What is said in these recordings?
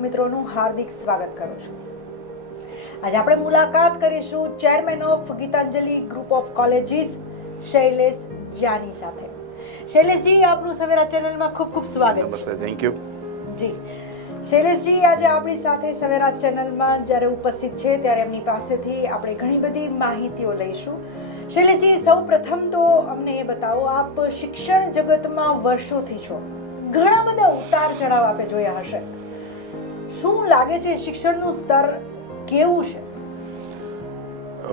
દર્શક મિત્રોનું હાર્દિક સ્વાગત કરું છું. આજે આપણે મુલાકાત કરીશું chairman of Gitanjali group of colleges Shailesh Jani સાથે. શૈલેષજી, આપનું સવેરા ચેનલમાં ખૂબ ખૂબ સ્વાગત. નમસ્તે, થેન્ક યુ જી. શૈલેષજી આજે આપણી સાથે સવેરા ચેનલમાં જ્યારે ઉપસ્થિત છે ત્યારે એમની પાસેથી આપણે ઘણી બધી માહિતીઓ લઈશું. શૈલેષજી, સૌ પ્રથમ તો અમને એ બતાવો, આપ શિક્ષણ જગતમાં વર્ષોથી છો, ઘણા બધા ઉતાર ચઢાવ આપે જોયા હશે. શું લાગે છે, શિક્ષણનું સ્તર કેવું છે?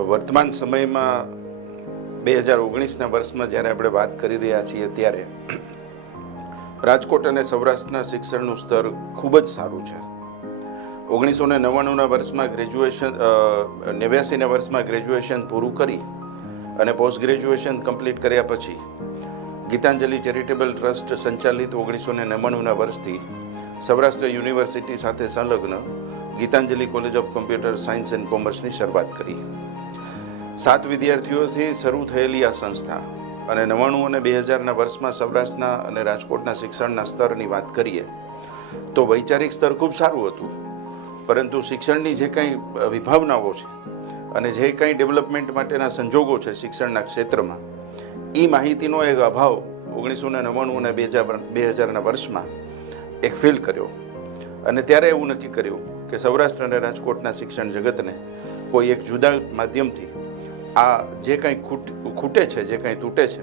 વર્તમાન સમયમાં 2019ના વર્ષમાં જ્યારે આપણે વાત કરી રહ્યા છીએ ત્યારે રાજકોટ અને સૌરાષ્ટ્રના શિક્ષણનું સ્તર ખૂબ જ સારું છે. 1999ના વર્ષમાં ગ્રેજ્યુએશન 89ના વર્ષમાં ગ્રેજ્યુએશન પૂરું કરી અને પોસ્ટ ગ્રેજ્યુએશન કમ્પ્લીટ કર્યા પછી ગીતાંજલિ ચેરિટેબલ ટ્રસ્ટ સંચાલિત 1999ના વર્ષથી સૌરાષ્ટ્ર યુનિવર્સિટી સાથે સંલગ્ન Gitanjali college of computer science and કોમર્સની શરૂઆત કરી. 7 વિદ્યાર્થીઓથી શરૂ થયેલી આ સંસ્થા અને 99 અને 2000ના વર્ષમાં સૌરાષ્ટ્રના અને રાજકોટના શિક્ષણના સ્તરની વાત કરીએ તો વૈચારિક સ્તર ખૂબ સારું હતું, પરંતુ શિક્ષણની જે કંઈ વિભાવનાઓ છે અને જે કંઈ ડેવલપમેન્ટ માટેના સંજોગો છે શિક્ષણના ક્ષેત્રમાં, એ માહિતીનો એક અભાવ 1999 અને 2000ના વર્ષમાં એક ફીલ કર્યો. અને ત્યારે એવું નક્કી કર્યું કે સૌરાષ્ટ્ર અને રાજકોટના શિક્ષણ જગતને કોઈ એક જુદા માધ્યમથી આ જે કંઈ ખૂટે છે, જે કંઈ તૂટે છે,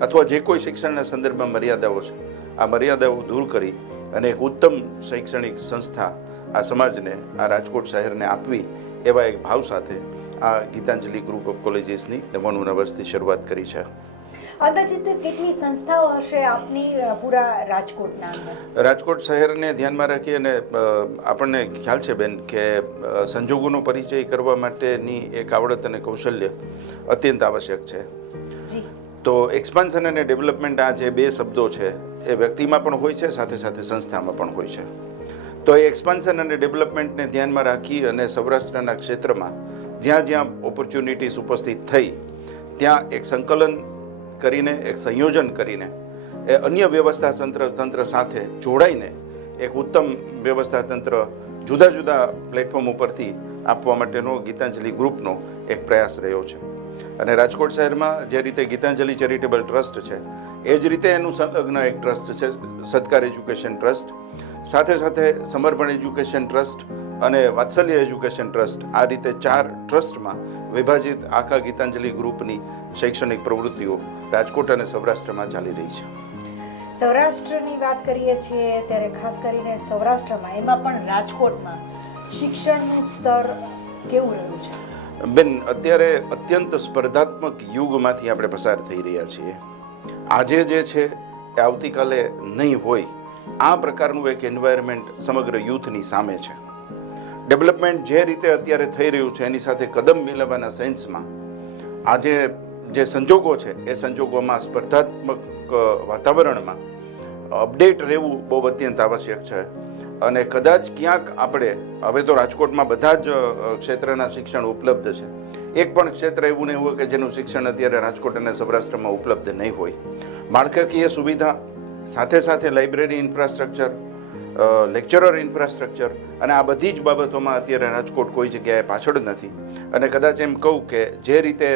અથવા જે કોઈ શિક્ષણના સંદર્ભમાં મર્યાદાઓ છે, આ મર્યાદાઓ દૂર કરી અને એક ઉત્તમ શૈક્ષણિક સંસ્થા આ સમાજને, આ રાજકોટ શહેરને આપવી, એવા એક ભાવ સાથે આ ગીતાંજલિ ગ્રુપ ઓફ કોલેજીસની 99ના વર્ષથી શરૂઆત કરી છે. અંદાજિત કેટલી સંસ્થાઓ હશે આપની પૂરા રાજકોટના અંદર? રાજકોટ શહેરને ધ્યાનમાં રાખી અને આપણને ખ્યાલ છે બેન કે સંજોગોનો પરિચય કરવા માટેની એક આવડત અને કૌશલ્ય અત્યંત આવશ્યક છે. તો એક્સપાન્શન અને ડેવલપમેન્ટ, આ જે બે શબ્દો છે એ વ્યક્તિમાં પણ હોય છે, સાથે સાથે સંસ્થામાં પણ હોય છે. તો એ એક્સપાન્શન અને ડેવલપમેન્ટને ધ્યાનમાં રાખી અને સૌરાષ્ટ્રના ક્ષેત્રમાં જ્યાં જ્યાં ઓપોર્ચ્યુનિટીઝ ઉપસ્થિત થઈ ત્યાં એક સંકલન કરીને, એક સંયોજન કરીને, એ અન્ય વ્યવસ્થા તંત્ર સાથે જોડાઈને એક ઉત્તમ વ્યવસ્થા તંત્ર જુદા જુદા પ્લેટફોર્મ ઉપરથી આપવા માટેનો ગીતાંજલિ ગ્રુપનો એક પ્રયાસ રહ્યો છે. અને રાજકોટ શહેરમાં જે રીતે ગીતાંજલિ ચેરિટેબલ ટ્રસ્ટ છે, એ જ રીતે એનું સંલગ્ન એક ટ્રસ્ટ છે સત્કાર એજ્યુકેશન ટ્રસ્ટ, સાથે સાથે સમર્પણ એજ્યુકેશન ટ્રસ્ટ અને વાત્સલ્ય એજ્યુકેશન ટ્રસ્ટ. આ રીતે 4 ટ્રસ્ટમાં વિભાજિત આખા ગીતાંજલિ ગ્રુપની શૈક્ષણિક પ્રવૃત્તિઓ રાજકોટ અને સૌરાષ્ટ્રમાં ચાલી રહી છે. સૌરાષ્ટ્રની વાત કરીએ છીએ ત્યારે ખાસ કરીને સૌરાષ્ટ્રમાં, એમાં પણ રાજકોટમાં શિક્ષણનું સ્તર કેવું રહ્યું છે? બેન, અત્યારે અત્યંત સ્પર્ધાત્મક યુગમાંથી આપણે પસાર થઈ રહ્યા છીએ. આજે જે છે એ આવતીકાલે નહીં હોય, આ પ્રકારનું એક એન્વાયરમેન્ટ સમગ્ર યુથની સામે છે. ડેવલપમેન્ટ જે રીતે અત્યારે થઈ રહ્યું છે એની સાથે કદમ મિલાવવાના સેન્સમાં આજે જે સંજોગો છે એ સંજોગોમાં સ્પર્ધાત્મક વાતાવરણમાં અપડેટ રહેવું બહુ અત્યંત આવશ્યક છે. અને કદાચ ક્યાંક આપણે, હવે તો રાજકોટમાં બધા જ ક્ષેત્રના શિક્ષણ ઉપલબ્ધ છે, એક પણ ક્ષેત્ર એવું નહીં હોય કે જેનું શિક્ષણ અત્યારે રાજકોટ અને સૌરાષ્ટ્રમાં ઉપલબ્ધ નહીં હોય. માળખાકીય સુવિધા સાથે સાથે લાઇબ્રેરી ઇન્ફ્રાસ્ટ્રક્ચર, લેક્ચરર ઇન્ફ્રાસ્ટ્રક્ચર, અને આ બધી જ બાબતોમાં અત્યારે રાજકોટ કોઈ જગ્યાએ પાછળ નથી. અને કદાચ એમ કહું કે જે રીતે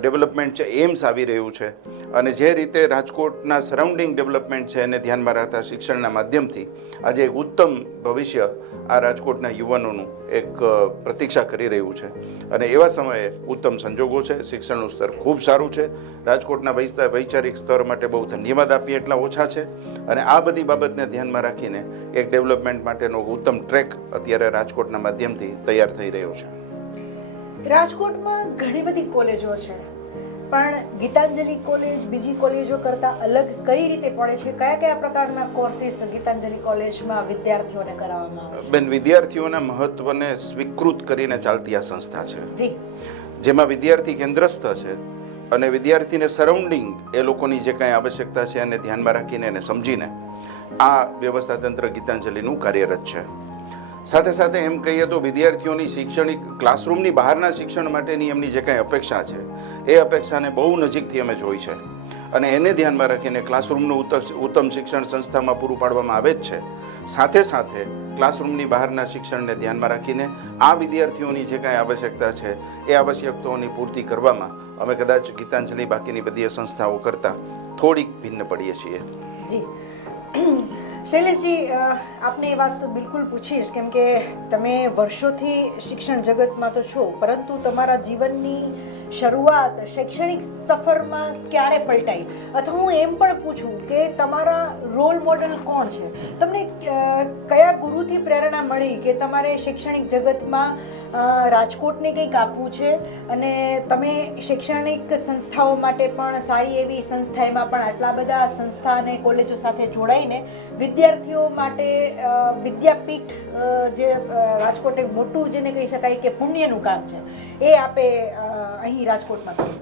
ડેવલપમેન્ટ છે, એમ્સ આવી રહ્યું છે, અને જે રીતે રાજકોટના સરાઉન્ડિંગ ડેવલપમેન્ટ છે એને ધ્યાનમાં રાખતા શિક્ષણના માધ્યમથી આજે એક ઉત્તમ ભવિષ્ય આ રાજકોટના યુવાનોનું એક પ્રતીક્ષા કરી રહ્યું છે. અને એવા સમયે ઉત્તમ સંજોગો છે, શિક્ષણનું સ્તર ખૂબ સારું છે. રાજકોટના વૈચારિક સ્તર માટે બહુ ધન્યવાદ આપીએ એટલા ઓછા છે. અને આ બધી બાબતને ધ્યાનમાં રાખીને એક ડેવલપમેન્ટ માટેનો ઉત્તમ ટ્રેક અત્યારે રાજકોટના માધ્યમથી તૈયાર થઈ રહ્યો છે. રાજકોટમાં ઘણી બધી કોલેજો છે, પણ ગીતાંજલિ કોલેજ બીજી કોલેજો કરતાં અલગ કઈ રીતે પડે છે? કયા કયા પ્રકારના કોર્સિસ ગીતાંજલિ કોલેજમાં વિદ્યાર્થીઓને કરાવવામાં આવે છે? બેન, વિદ્યાર્થીઓના મહત્વને સ્વીકૃત કરીને ચાલતી આ સંસ્થા છે, જી, જેમાં વિદ્યાર્થી કેન્દ્રસ્થ છે અને વિદ્યાર્થીને સરાઉન્ડિંગ એ લોકોની જે કાંઈ આવશ્યકતા છે એને ધ્યાનમાં રાખીને એને સમજીને આ વ્યવસ્થા તંત્ર ગીતાંજલિનું કાર્યરત છે. સાથે સાથે એમ કહીએ તો વિદ્યાર્થીઓની શૈક્ષણિક ક્લાસરૂમની બહારના શિક્ષણ માટેની એમની જે કાંઈ અપેક્ષા છે એ અપેક્ષાને બહુ નજીકથી અમે જોઈ છે. અને એને ધ્યાનમાં રાખીને ક્લાસરૂમનું ઉત્તમ શિક્ષણ સંસ્થામાં પૂરું પાડવામાં આવે જ છે. સાથે સાથે ક્લાસરૂમની બહારના શિક્ષણને ધ્યાનમાં રાખીને આ વિદ્યાર્થીઓની જે કાંઈ આવશ્યકતા છે એ આવશ્યકતાઓની પૂર્તિ કરવામાં અમે કદાચ ગીતાંજલિ બાકીની બધી સંસ્થાઓ કરતાં થોડીક ભિન્ન પડીએ છીએ. જી શૈલેષજી, આપને એ વાત તો બિલકુલ પૂછીશ, કેમ કે તમે વર્ષોથી શિક્ષણ જગતમાં તો છો, પરંતુ તમારા જીવનની શરૂઆત શૈક્ષણિક સફરમાં ક્યારે પલટાઈ, અથવા હું એમ પણ પૂછું કે તમારા રોલ મોડલ કોણ છે? તમને કયા ગુરુથી પ્રેરણા મળી કે તમારે શૈક્ષણિક જગતમાં રાજકોટને કંઈક આપવું છે અને તમે શૈક્ષણિક સંસ્થાઓ માટે પણ સારી એવી સંસ્થાઓમાં પણ આટલા બધા સંસ્થા અને કોલેજો સાથે જોડાઈને વિદ્યાર્થીઓ માટે વિદ્યાપીઠ જે રાજકોટ એક મોટું જેને કહી શકાય કે પુણ્યનું કામ છે એ આપે અહીં રાજકોટમાં કર્યું?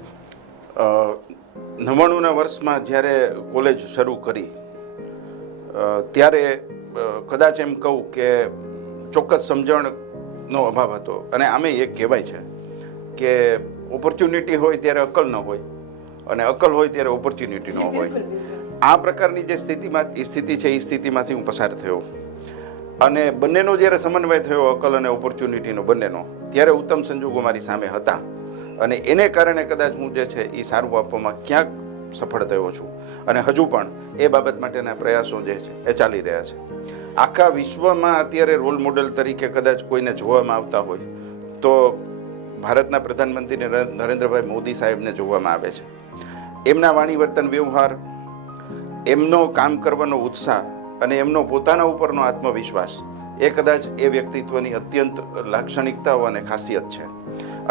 99ના વર્ષમાં જ્યારે કોલેજ શરૂ કરી ત્યારે કદાચ એમ કહું કે ચોક્કસ સમજણનો અભાવ હતો. અને આમે એક કહેવાય છે કે ઓપોર્ચ્યુનિટી હોય ત્યારે અકલ ન હોય અને અકલ હોય ત્યારે ઓપોર્ચ્યુનિટી ન હોય. આ પ્રકારની જે સ્થિતિ છે એ સ્થિતિમાંથી હું પસાર થયો અને બંનેનો જ્યારે સમન્વય થયો, અકલ અને ઓપોર્ચ્યુનિટીનો બંનેનો, ત્યારે ઉત્તમ સંજોગો મારી સામે હતા અને એને કારણે કદાચ હું જે છે એ સારું આપવામાં ક્યાંક સફળ થયો છું અને હજુ પણ એ બાબત માટેના પ્રયાસો જે છે એ ચાલી રહ્યા છે. આખા વિશ્વમાં અત્યારે રોલ મોડલ તરીકે કદાચ કોઈને જોવામાં આવતા હોય તો ભારતના પ્રધાનમંત્રી નરેન્દ્રભાઈ મોદી સાહેબને જોવામાં આવે છે. એમના વાણી વર્તન વ્યવહાર, એમનો કામ કરવાનો ઉત્સાહ અને એમનો પોતાના ઉપરનો આત્મવિશ્વાસ એ કદાચ એ વ્યક્તિત્વની અત્યંત લાક્ષણિકતાઓ અને ખાસિયત છે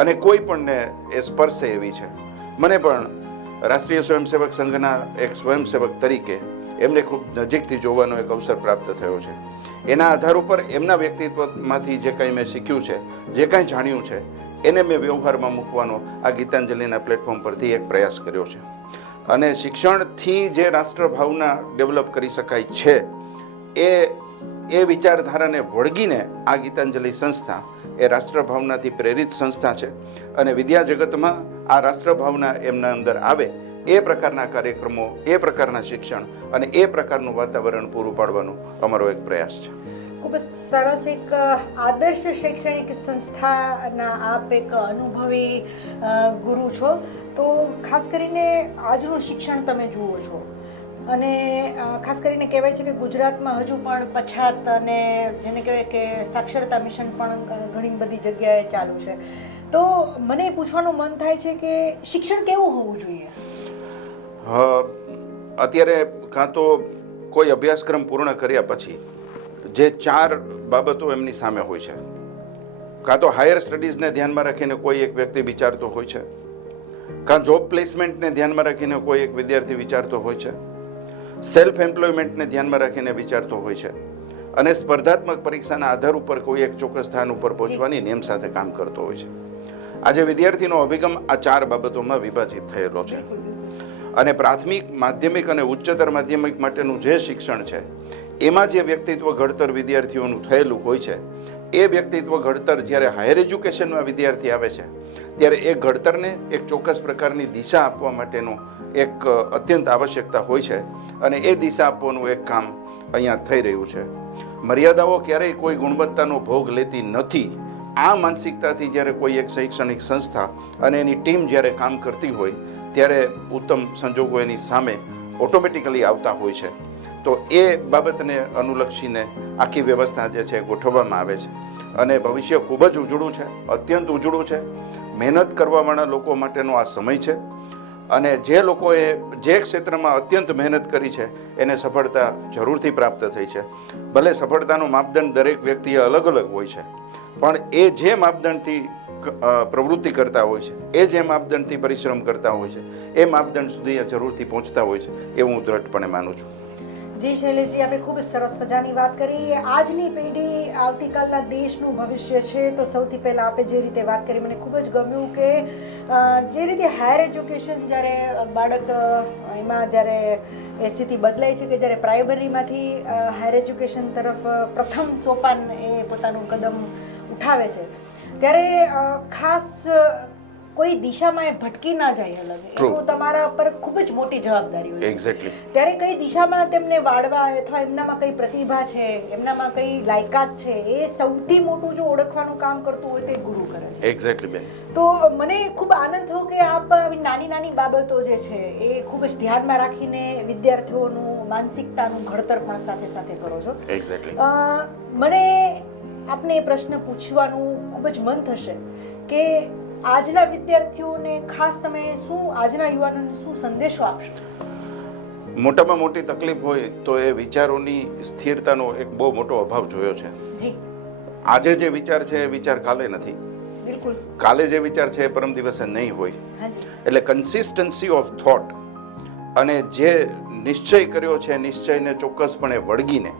અને કોઈ પણને એ સ્પર્શે એવી છે. મને પણ રાષ્ટ્રીય સ્વયંસેવક સંઘના એક સ્વયંસેવક તરીકે એમને ખૂબ નજીકથી જોવાનો એક અવસર પ્રાપ્ત થયો છે. એના આધાર ઉપર એમના વ્યક્તિત્વમાંથી જે કંઈ મેં શીખ્યું છે, જે કંઈ જાણ્યું છે, એને મેં વ્યવહારમાં મૂકવાનો આ ગીતાંજલિના પ્લેટફોર્મ પરથી એક પ્રયાસ કર્યો છે. અને શિક્ષણથી જે રાષ્ટ્રભાવના ડેવલપ કરી શકાય છે એ વિચારધારાને વળગીને આ ગીતાંજલિ સંસ્થા એ રાષ્ટ્રભાવનાથી પ્રેરિત સંસ્થા છે અને વિદ્યા જગતમાં આ રાષ્ટ્રભાવના એમના અંદર આવે એ પ્રકારના કાર્યક્રમો, એ પ્રકારના શિક્ષણ અને એ પ્રકારનું વાતાવરણ પૂરું પાડવાનો અમારો એક પ્રયાસ છે. ખૂબ જ સરસ. એક આદર્શ શૈક્ષણિક સંસ્થાના આપ એક અનુભવી ગુરુ છો, તો ખાસ કરીને આજનું શિક્ષણ તમે જુઓ છો અને ખાસ કરીને કહેવાય છે કે ગુજરાતમાં હજુ પણ પછાત અને જેને કહેવાય કે સાક્ષરતા મિશન પણ ઘણી બધી જગ્યાએ ચાલુ છે. તો મને એ પૂછવાનું મન થાય છે કે શિક્ષણ કેવું હોવું જોઈએ? અત્યારે કાં તો કોઈ અભ્યાસક્રમ પૂર્ણ કર્યા પછી જે 4 બાબતો એમની સામે હોય છે, કાં તો હાયર સ્ટડીઝને ધ્યાનમાં રાખીને કોઈ એક વ્યક્તિ વિચારતો હોય છે, કાં જોબ પ્લેસમેન્ટને ધ્યાનમાં રાખીને કોઈ એક વિદ્યાર્થી વિચારતો હોય છે, સેલ્ફ એમ્પ્લોયમેન્ટને ધ્યાનમાં રાખીને વિચારતો હોય છે અને સ્પર્ધાત્મક પરીક્ષાના આધાર ઉપર કોઈ એક ચોક્કસ સ્થાન ઉપર પહોંચવાની નેમ સાથે કામ કરતો હોય છે. આજે વિદ્યાર્થીનો અભિગમ આ 4 બાબતોમાં વિભાજિત થયેલો છે અને પ્રાથમિક, માધ્યમિક અને ઉચ્ચતર માધ્યમિક માટેનું જે શિક્ષણ છે એમાં જે વ્યક્તિત્વ ઘડતર વિદ્યાર્થીઓનું થયેલું હોય છે એ વ્યક્તિત્વ ઘડતર જ્યારે હાયર એજ્યુકેશનમાં વિદ્યાર્થી આવે છે ત્યારે એ ઘડતરને એક ચોક્કસ પ્રકારની દિશા આપવા માટેનું એક અત્યંત આવશ્યકતા હોય છે અને એ દિશા આપવાનું એક કામ અહીંયા થઈ રહ્યું છે. મર્યાદાઓ ક્યારેય કોઈ ગુણવત્તાનો ભોગ લેતી નથી. આ માનસિકતાથી જ્યારે કોઈ એક શૈક્ષણિક સંસ્થા અને એની ટીમ જ્યારે કામ કરતી હોય ત્યારે ઉત્તમ સંજોગો એની સામે ઓટોમેટિકલી આવતા હોય છે. તો એ બાબતને અનુલક્ષીને આખી વ્યવસ્થા જે છે ગોઠવવામાં આવે છે અને ભવિષ્ય ખૂબ જ ઉજળું છે, અત્યંત ઉજળું છે. મહેનત કરવાવાળા લોકો માટેનો આ સમય છે અને જે લોકોએ જે ક્ષેત્રમાં અત્યંત મહેનત કરી છે એને સફળતા જરૂરથી પ્રાપ્ત થઈ છે. ભલે સફળતાનો માપદંડ દરેક વ્યક્તિએ અલગ અલગ હોય છે, પણ એ જે માપદંડથી પ્રવૃત્તિ કરતા હોય છે, એ જે માપદંડથી પરિશ્રમ કરતા હોય છે, એ માપદંડ સુધી એ જરૂરથી પહોંચતા હોય છે એવું હું દ્રઢપણે માનું છું. જી શૈલેષજી, આપણે ખૂબ જ સરસ મજાની વાત કરી. આજની પેઢી આવતીકાલના દેશનું ભવિષ્ય છે, તો સૌથી પહેલાં આપણે જે રીતે વાત કરી મને ખૂબ જ ગમ્યું કે જે રીતે હાયર એજ્યુકેશન જ્યારે બાળક એમાં જ્યારે એ સ્થિતિ બદલાય છે કે જ્યારે પ્રાઇમરીમાંથી હાયર એજ્યુકેશન તરફ પ્રથમ સોપાન એ પોતાનું કદમ ઉઠાવે છે ત્યારે ખાસ કોઈ દિશામાં એ ભટકી ના જાય અલગ, True. એનું તમારા પર ખૂબ જ મોટી જવાબદારી હોય છે. એક્ઝેક્ટલી. ત્યારે કઈ દિશામાં તેમને વાળવા અથવા એમનામાં કઈ પ્રતિભા છે, એમનામાં કઈ લાયકાત છે, એ સૌથી મોટું જો ઓળખવાનું કામ કરતું હોય તો એ ગુરુ કરે છે. એક્ઝેક્ટલી બેન. તો મને ખૂબ આનંદ થયો કે આપ આવી નાની નાની બાબતો જે છે એ ખૂબ જ ધ્યાનમાં રાખીને વિદ્યાર્થીઓનું માનસિકતાનું ઘડતર પણ સાથે સાથે કરો છો. એક્ઝેક્ટલી. મને આપને એ પ્રશ્ન પૂછવાનું ખૂબ જ મન થશે કે આજના વિદ્યાર્થીઓને ખાસ તમે શું, આજના યુવાનોને શું સંદેશો આપશો? મોટામાં મોટી તકલીફ હોય તો એ વિચારોની સ્થિરતાનો એક બહુ મોટો અભાવ જોયો છે. જી આજે જે વિચાર છે એ વિચાર કાલે નથી, બિલકુલ. કાલે જે વિચાર છે એ પરમ દિવસે નહીં હોય. હાજી. એટલે કન્સિસ્ટન્સી ઓફ થોટ અને જે નિશ્ચય કર્યો છે નિશ્ચયને ચોક્કસપણે વળગીને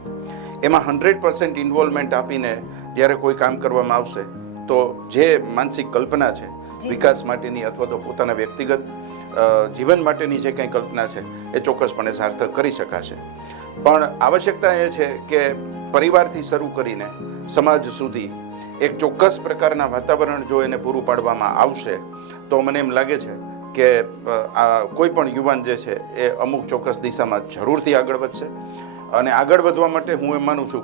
એમાં 100% ઇન્વોલ્વમેન્ટ આપીને જ્યારે કોઈ કામ કરવામાં આવશે તો જે માનસિક કલ્પના છે વિકાસ માટેની અથવા તો પોતાના વ્યક્તિગત જીવન માટેની જે કંઈ કલ્પના છે એ ચોક્કસપણે સાર્થક કરી શકાશે. પણ આવશ્યકતા એ છે કે પરિવારથી શરૂ કરીને સમાજ સુધી એક ચોક્કસ પ્રકારના વાતાવરણ જો એને પૂરું પાડવામાં આવશે તો મને એમ લાગે છે કે આ કોઈ પણ યુવાન જે છે એ અમુક ચોક્કસ દિશામાં જરૂરથી આગળ વધશે. અને આગળ વધવા માટે હું એમ માનું છું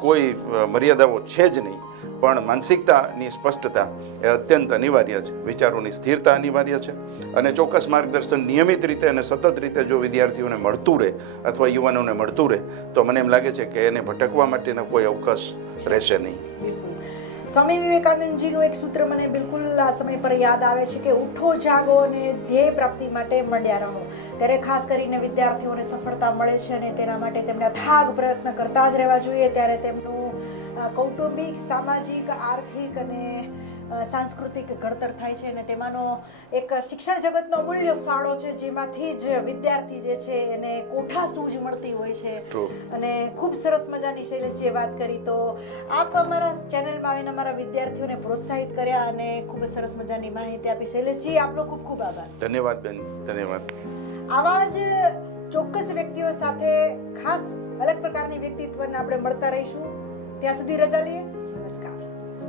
કોઈ મર્યાદાઓ છે જ નહીં, પણ માનસિકતાની સ્પષ્ટતા એ અત્યંત અનિવાર્ય છે, વિચારોની સ્થિરતા અનિવાર્ય છે અને ચોક્કસ માર્ગદર્શન નિયમિત રીતે અને સતત રીતે જો વિદ્યાર્થીઓને મળતું રહે અથવા યુવાનોને મળતું રહે તો મને એમ લાગે છે કે એને ભટકવા માટેનો કોઈ અવકાશ રહેશે નહીં. સ્વામી વિવેકાનંદજીનું એક સૂત્ર મને બિલકુલ આ સમય પર યાદ આવે છે કે ઉઠો જાગો અને ધ્યેય પ્રાપ્તિ માટે મંડ્યા રહો. ત્યારે ખાસ કરીને વિદ્યાર્થીઓને સફળતા મળે છે અને તેના માટે તેમણે અથાગ પ્રયત્ન કરતા જ રહેવા જોઈએ. ત્યારે તેમનું કૌટુંબિક, સામાજિક, આર્થિક અને સાંસ્કૃતિક ઘડતર થાય છે અને તેમાંનો એક શિક્ષણ જગતનો અમૂલ્ય ફાળો છે જેમાંથી જ વિદ્યાર્થી જે છે એને કોઠા સૂઝ મળતી હોય છે. અને ખૂબ સરસ મજાની શૈલેષજીએ વાત કરી. તો આપ અમારા ચેનલમાં આવીને અમારા વિદ્યાર્થીઓને પ્રોત્સાહિત કર્યા અને ખૂબ જ સરસ મજાની માહિતી આપી. શૈલેષજી, આપનો ખૂબ ખૂબ આભાર. ધન્યવાદ બેન, ધન્યવાદ. આવા જ ચોક્કસ વ્યક્તિઓ સાથે ખાસ અલગ પ્રકારની વ્યક્તિત્વને આપણે મળતા રહીશું. ત્યાં સુધી રજા લઈએ.